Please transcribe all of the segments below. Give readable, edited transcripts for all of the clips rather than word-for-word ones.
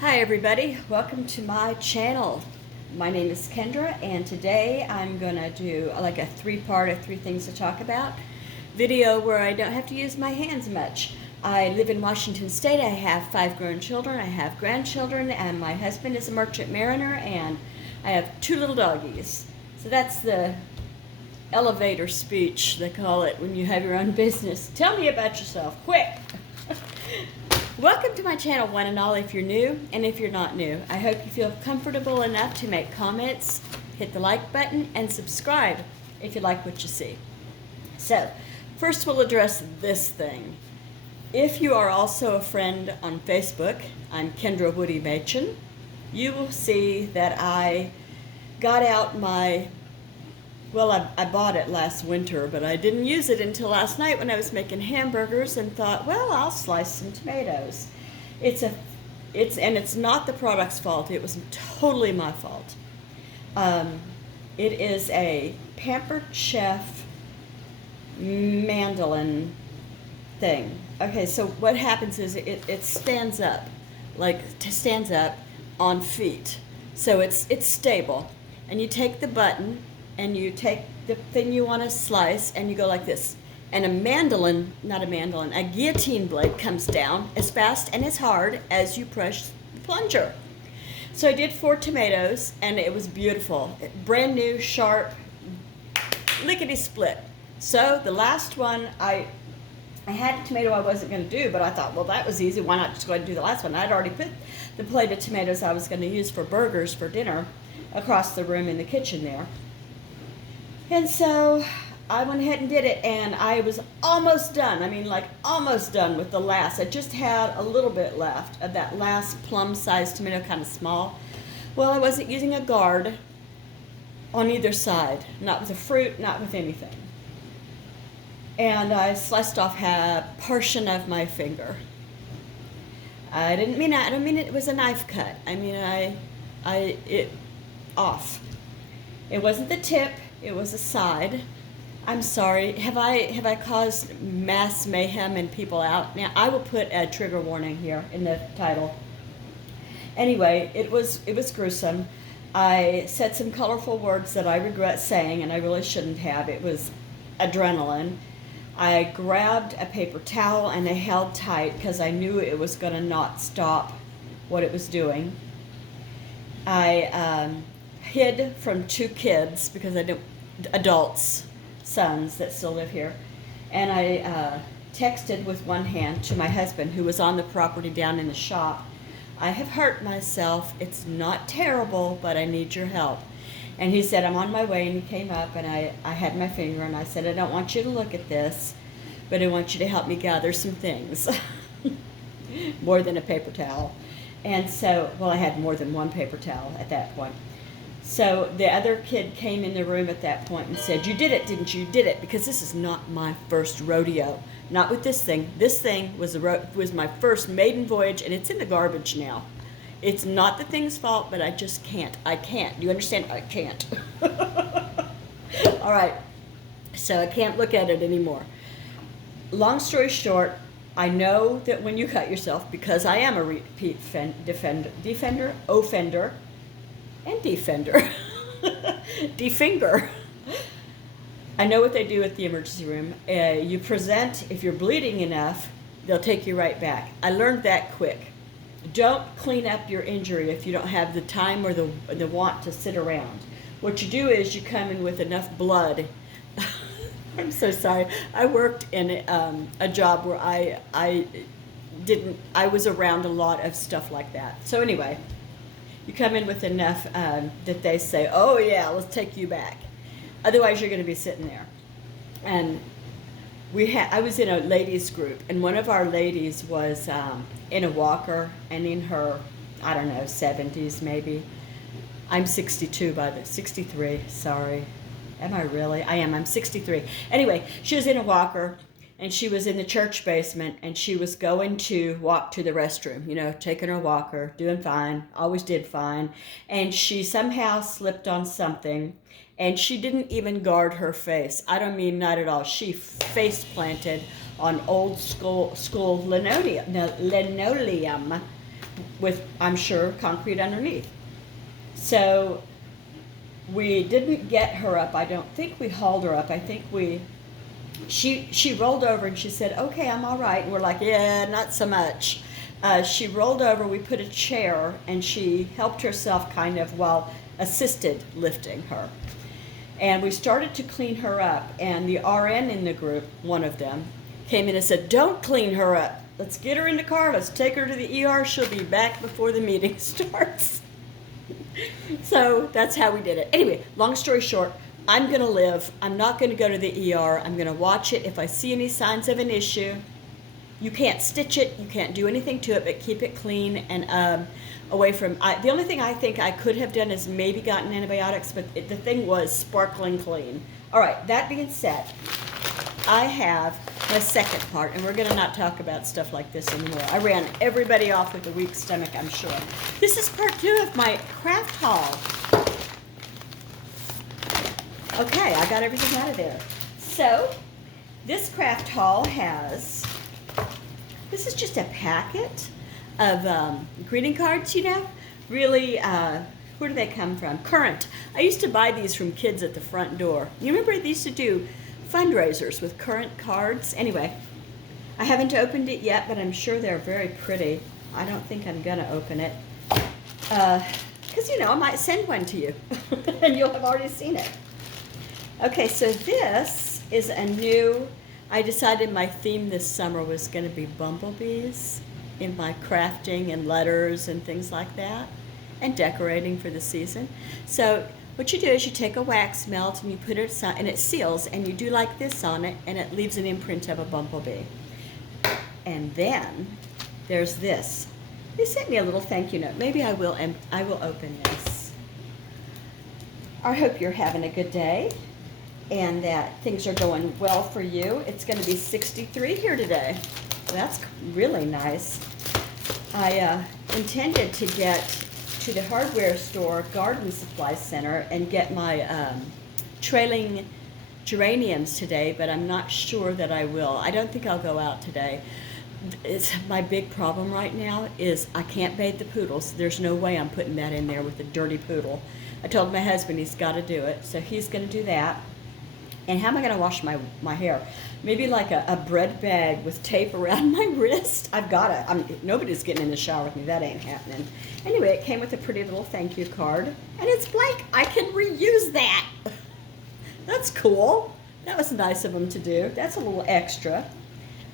Hi everybody, welcome to my channel. My name is Kendra and today I'm gonna do like a three-part of 3 things to talk about video where I don't have to use my hands much. I live in Washington State. I have 5 grown children, I have grandchildren, and my husband is a merchant mariner, and I have 2 little doggies. So that's the elevator speech, they call it, when you have your own business. Tell me about yourself, quick! Welcome to my channel, one and all, if you're new, and if you're not new. I hope you feel comfortable enough to make comments, hit the like button, and subscribe if you like what you see. So, first we'll address this thing. If you are also a friend on Facebook, I'm Kendra Woody Machen, you will see that I got out my, well, I bought it last winter, but I didn't use it until last night when I was making hamburgers and thought, well, I'll slice some tomatoes. It's not the product's fault. It was totally my fault. It is a Pampered Chef mandolin thing. Okay, so what happens is it stands up, stands up on feet. So it's stable. And you take the button and you take the thing you want to slice and you go like this. And a guillotine blade comes down as fast and as hard as you press the plunger. So I did 4 tomatoes and it was beautiful. Brand new, sharp, lickety split. So the last one, I had a tomato I wasn't going to do, but I thought, well, that was easy. Why not just go ahead and do the last one? I'd already put the plate of tomatoes I was going to use for burgers for dinner across the room in the kitchen there. And so I went ahead and did it, and I was almost done. I mean, like almost done with the last. I just had a little bit left of that last plum-sized tomato, kind of small. Well, I wasn't using a guard on either side, not with the fruit, not with anything. And I sliced off a portion of my finger. I don't mean it was a knife cut. I mean, it off. It wasn't the tip. It was a side. I'm sorry. Have I caused mass mayhem and people out? Now I will put a trigger warning here in the title. Anyway, it was gruesome. I said some colorful words that I regret saying, and I really shouldn't have. It was adrenaline. I grabbed a paper towel and I held tight because I knew it was going to not stop what it was doing. I hid from 2 kids because adults, sons that still live here, and I texted with one hand to my husband who was on the property down in the shop. I have hurt myself. It's not terrible, but I need your help. And he said, I'm on my way, and he came up, and I had my finger, and I said, I don't want you to look at this, but I want you to help me gather some things. More than a paper towel. And so, well, I had more than one paper towel at that point. So the other kid came in the room at that point and said, you did it, didn't you? You did it, because this is not my first rodeo. Not with this thing. This thing was my first maiden voyage, and it's in the garbage now. It's not the thing's fault, but I just can't. I can't. Do you understand? I can't. All right. So I can't look at it anymore. Long story short, I know that when you cut yourself, because I am a repeat offender, and defender. Definger. I know what they do at the emergency room. You present, if you're bleeding enough, they'll take you right back. I learned that quick. Don't clean up your injury if you don't have the time or the want to sit around. What you do is you come in with enough blood. I'm so sorry. I worked in a job where I was around a lot of stuff like that. So anyway, you come in with enough that they say, oh yeah, let's take you back. Otherwise you're going to be sitting there. And I was in a ladies group, and one of our ladies was in a walker and in her, I don't know, 70s maybe. I'm 63, sorry. Am I really? I am, I'm 63. Anyway, she was in a walker, and she was in the church basement, and she was going to walk to the restroom, taking her walker, doing fine, always did fine, and she somehow slipped on something, and she didn't even guard her face. I don't mean not at all. She face planted on old school linoleum, with, I'm sure, concrete underneath. So we didn't get her up. I don't think we hauled her up. I think she rolled over and she said, okay, I'm all right. And we're like, yeah, not so much. She rolled over, we put a chair, and she helped herself kind of while assisted lifting her. And we started to clean her up, and the RN in the group, one of them, came in and said, don't clean her up. Let's get her in the car. Let's take her to the ER. She'll be back before the meeting starts. So that's how we did it. Anyway, long story short, I'm going to live. I'm not going to go to the ER. I'm going to watch it. If I see any signs of an issue, you can't stitch it. You can't do anything to it, but keep it clean and away from. The only thing I think I could have done is maybe gotten antibiotics, but the thing was sparkling clean. All right, that being said, I have my second part, and we're going to not talk about stuff like this anymore. I ran everybody off with a weak stomach, I'm sure. This is part 2 of my craft haul. Okay, I got everything out of there. So, this craft haul has, this is just a packet of greeting cards, you know. Really, where do they come from? Current. I used to buy these from kids at the front door. You remember they used to do fundraisers with current cards? Anyway, I haven't opened it yet, but I'm sure they're very pretty. I don't think I'm going to open it. Because, you know, I might send one to you, and you'll have already seen it. Okay, so this is a new, I decided my theme this summer was going to be bumblebees in my crafting and letters and things like that, and decorating for the season. So what you do is you take a wax melt and you put it on, and it seals, and you do like this on it, and it leaves an imprint of a bumblebee. And then there's this. They sent me a little thank you note. Maybe I will open this. I hope you're having a good day and that things are going well for you. It's going to be 63 here today. That's really nice. I intended to get to the hardware store, Garden Supply Center, and get my trailing geraniums today, but I'm not sure that I will. I don't think I'll go out today. My big problem right now is I can't bathe the poodles. There's no way I'm putting that in there with a dirty poodle. I told my husband he's got to do it, so he's going to do that. And how am I going to wash my hair? Maybe like a bread bag with tape around my wrist. I've got to. Nobody's getting in the shower with me. That ain't happening. Anyway, it came with a pretty little thank you card. And it's blank. I can reuse that. That's cool. That was nice of them to do. That's a little extra.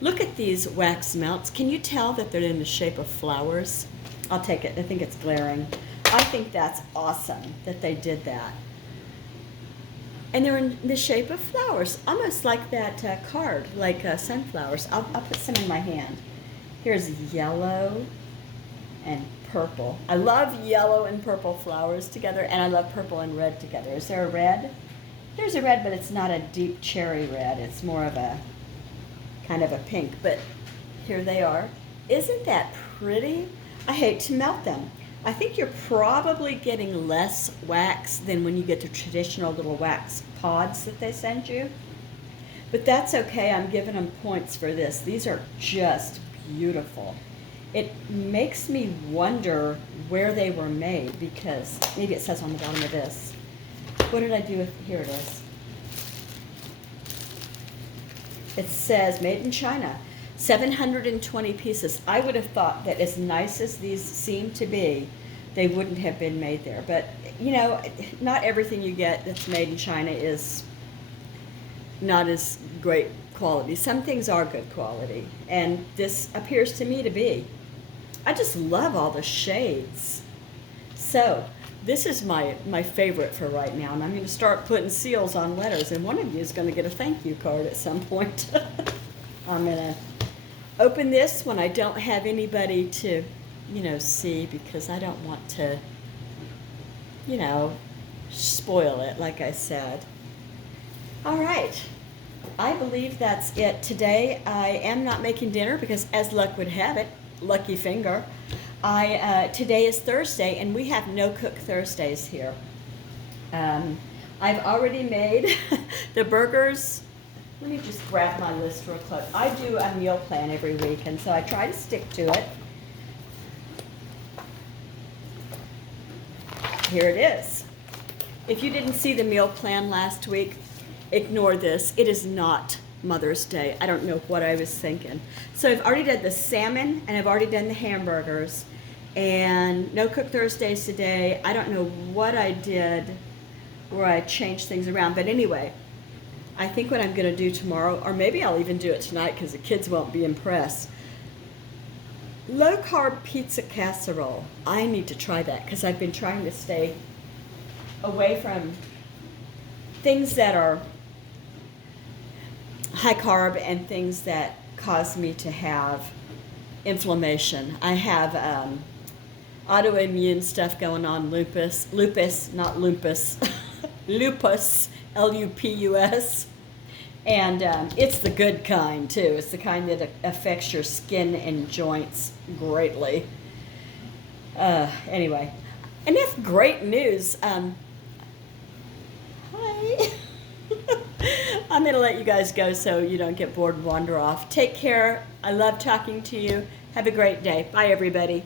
Look at these wax melts. Can you tell that they're in the shape of flowers? I'll take it. I think it's glaring. I think that's awesome that they did that. And they're in the shape of flowers, almost like that card, like sunflowers. I'll put some in my hand. Here's yellow and purple. I love yellow and purple flowers together, and I love purple and red together. Is there a red? There's a red, but it's not a deep cherry red. It's more of a kind of a pink, but here they are. Isn't that pretty? I hate to melt them. I think you're probably getting less wax than when you get the traditional little wax pods that they send you. But that's okay. I'm giving them points for this. These are just beautiful. It makes me wonder where they were made, because maybe it says on the bottom of this. What did I do with, here it is. It says made in China. 720 pieces. I would have thought that as nice as these seem to be, they wouldn't have been made there. But, you know, not everything you get that's made in China is not as great quality. Some things are good quality, and this appears to me to be. I just love all the shades. So, this is my favorite for right now, and I'm going to start putting seals on letters, and one of you is going to get a thank you card at some point. I'm going to open this when I don't have anybody to, you know, see, because I don't want to, you know, spoil it, like I said. All right. I believe that's it. Today I am not making dinner because, as luck would have it, lucky finger, today is Thursday, and we have no cook Thursdays here. I've already made the burgers. Let me just grab my list real quick. I do a meal plan every week, and so I try to stick to it. here it is. If you didn't see the meal plan last week, ignore this. It is not Mother's Day. I don't know what I was thinking. So I've already done the salmon and I've already done the hamburgers, and no Cook Thursdays today. I don't know what I did where I changed things around, but anyway, I think what I'm going to do tomorrow, or maybe I'll even do it tonight because the kids won't be impressed. Low carb pizza casserole. I need to try that because I've been trying to stay away from things that are high carb and things that cause me to have inflammation. I have autoimmune stuff going on, lupus, not lupus, lupus, Lupus. And it's the good kind, too. It's the kind that affects your skin and joints greatly. Anyway, enough great news. Hi. I'm going to let you guys go so you don't get bored and wander off. Take care. I love talking to you. Have a great day. Bye, everybody.